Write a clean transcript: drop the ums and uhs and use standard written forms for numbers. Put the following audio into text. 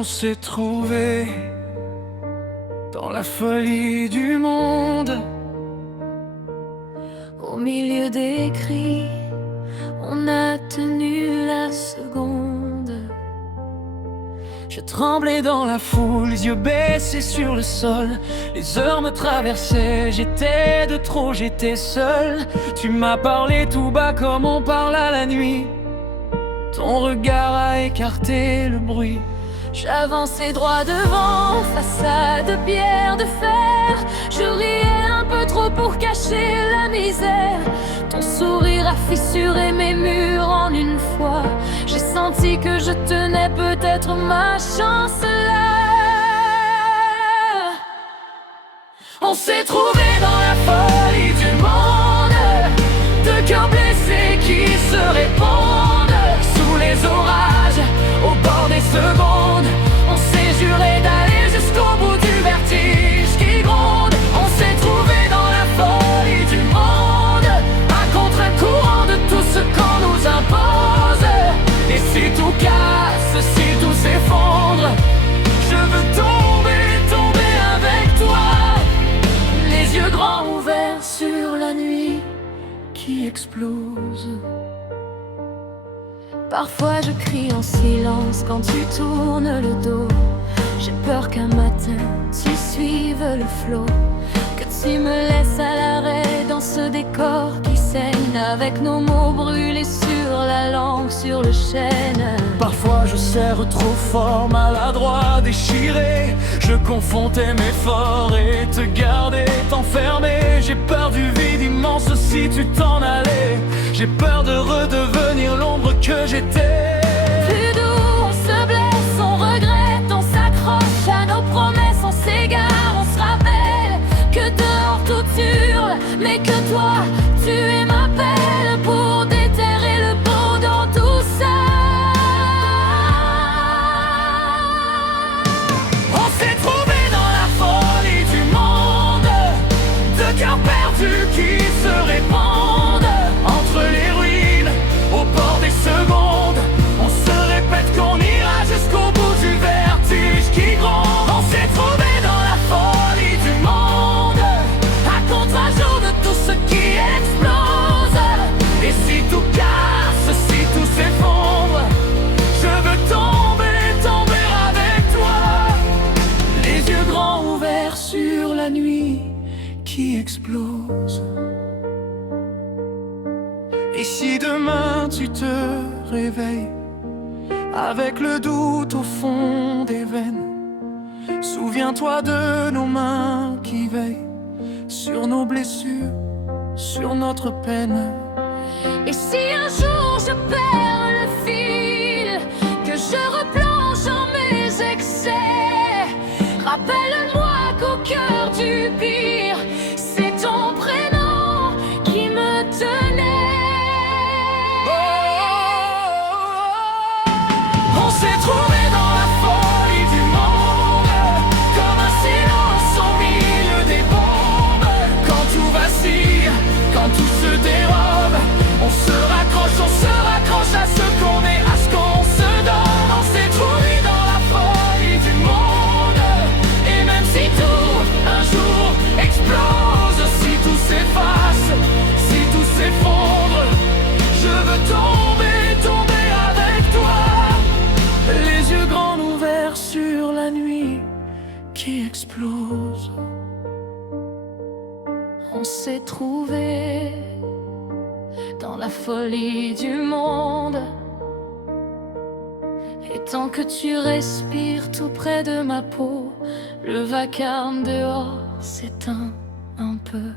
On s'est trouvé dans la folie du monde. Au milieu des cris, on a tenu la seconde. Je tremblais dans la foule, les yeux baissés sur le sol. Les heures me traversaient, j'étais de trop, j'étais seul. Tu m'as parlé tout bas comme on parle à la nuit. Ton regard a écarté le bruit. J'avançais droit devant, façade de pierre, de fer. Je riais un peu trop pour cacher la misère. Ton sourire a fissuré mes murs en une fois. J'ai senti que je tenais peut-être ma chance là. On s'est trouvés dans la folie du monde. Deux cœurs blessés qui se répondent. Sous les orages, au bord des secondes, on s'est juré d'aller jusqu'au bout du vertige qui gronde. On s'est trouvés dans la folie du monde, à contre-courant de tout ce qu'on nous impose. Et si tout casse, si tout s'effondre, je veux tomber, tomber avec toi. Les yeux grands ouverts sur la nuit qui explose. Parfois je crie en silence quand tu tournes le dos. J'ai peur qu'un matin tu suives le flot, que tu me laisses à l'arrêt dans ce décor qui saigne, avec nos mots brûlés sur la langue, sur le chêne. Parfois je serre trop fort, maladroit, déchiré. Je confonds tes efforts et te garder, t'enfermer. J'ai peur du vide immense si tu t'en allais. J'ai peur de redevenir l'ombre que j'étais. Plus doux, on se blesse, on regrette, on s'accroche à nos promesses, on s'égare, on se rappelle que dehors tout hurle, mais que toi, tu es ma pelle pour déterrer le beau dans tout ça. On s'est trouvés dans la folie du monde, deux cœurs perdus qui se répandent entre les ruines, au bord des secondes. On se répète qu'on ira jusqu'au bout du vertige qui gronde. On s'est trouvés dans la folie du monde, à contre-jour de tout ce qui explose. Et si tout casse, si tout s'effondre, je veux tomber, tomber avec toi. Les yeux grands ouverts sur la nuit qui explose. Et si demain tu te réveilles avec le doute au fond des veines, souviens-toi de nos mains qui veillent sur nos blessures, sur notre peine. Et si un jour je perds le fil, que je replonge en mes excès, rappelle-moi qu'au cœur du pire, c'est ton prénom qui me tenait. On s'est trouvés dans la folie du monde, comme un silence au milieu des bombes. Quand tout vacille, quand tout se dérobe, on se raccroche à ce qu'on est, à ce qu'on se donne. On s'est trouvés dans la folie du monde, et même si tout un jour explose, si tout s'efface, si tout s'effondre, je veux tomber, tomber avec toi. Les yeux grands ouverts sur la nuit qui explose. On s'est trouvés dans la folie du monde. Et tant que tu respires tout près de ma peau, le vacarme dehors s'éteint un peu.